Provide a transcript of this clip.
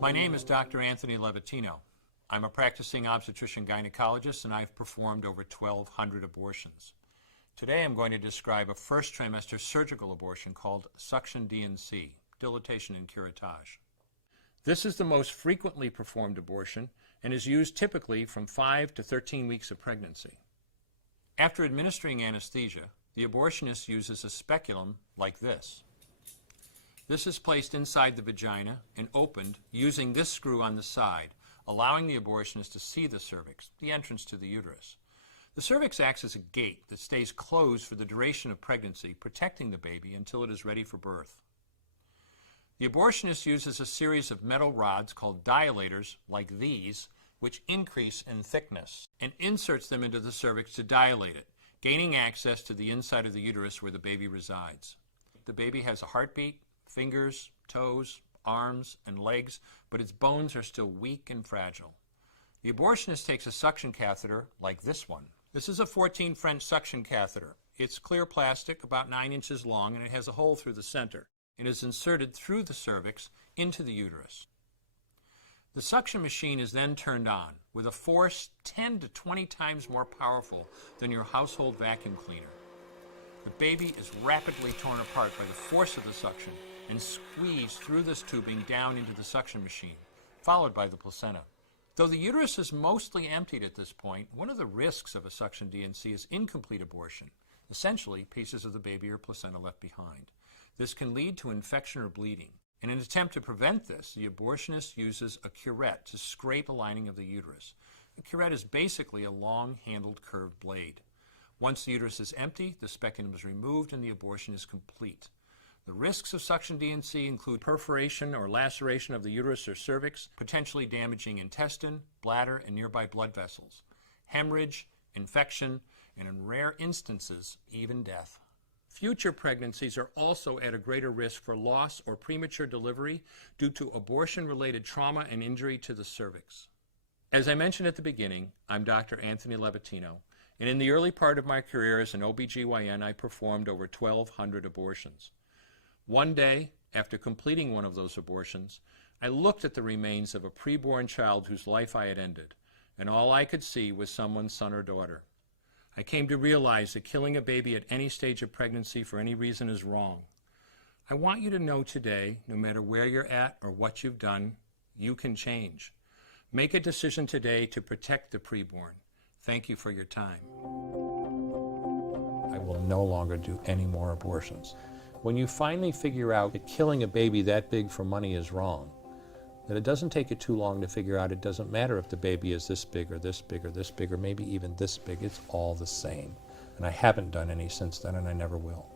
My name is Dr. Anthony Levatino. I'm a practicing obstetrician-gynecologist and I've performed over 1,200 abortions. Today I'm going to describe a first trimester surgical abortion called suction D&C, dilatation and curettage. This is the most frequently performed abortion and is used typically from 5 to 13 weeks of pregnancy. After administering anesthesia, the abortionist uses a speculum like this. This is placed inside the vagina and opened using this screw on the side, allowing the abortionist to see the cervix, the entrance to the uterus. The cervix acts as a gate that stays closed for the duration of pregnancy, protecting the baby until it is ready for birth. The abortionist uses a series of metal rods called dilators, like these, which increase in thickness, and inserts them into the cervix to dilate it, gaining access to the inside of the uterus where the baby resides. The baby has a heartbeat, fingers, toes, arms, and legs, but its bones are still weak and fragile. The abortionist takes a suction catheter like this one. This is a 14 French suction catheter. It's clear plastic, about 9 inches long, and it has a hole through the center. It is inserted through the cervix into the uterus. The suction machine is then turned on with a force 10 to 20 times more powerful than your household vacuum cleaner. The baby is rapidly torn apart by the force of the suction and squeezed through this tubing down into the suction machine, followed by the placenta. Though the uterus is mostly emptied at this point, one of the risks of a suction D&C is incomplete abortion, essentially pieces of the baby or placenta left behind. This can lead to infection or bleeding. In an attempt to prevent this, the abortionist uses a curette to scrape a lining of the uterus. The curette is basically a long-handled curved blade. Once the uterus is empty, the speculum is removed and the abortion is complete. The risks of suction D&C include perforation or laceration of the uterus or cervix, potentially damaging intestine, bladder, and nearby blood vessels, hemorrhage, infection, and in rare instances, even death. Future pregnancies are also at a greater risk for loss or premature delivery due to abortion-related trauma and injury to the cervix. As I mentioned at the beginning, I'm Dr. Anthony Levatino, and in the early part of my career as an OBGYN, I performed over 1,200 abortions. One day, after completing one of those abortions, I looked at the remains of a preborn child whose life I had ended, and all I could see was someone's son or daughter. I came to realize that killing a baby at any stage of pregnancy for any reason is wrong. I want you to know today, no matter where you're at or what you've done, you can change. Make a decision today to protect the preborn. Thank you for your time. I will no longer do any more abortions. When you finally figure out that killing a baby that big for money is wrong, that it doesn't take you too long to figure out it doesn't matter if the baby is this big or this big or this big or maybe even this big, it's all the same. And I haven't done any since then and I never will.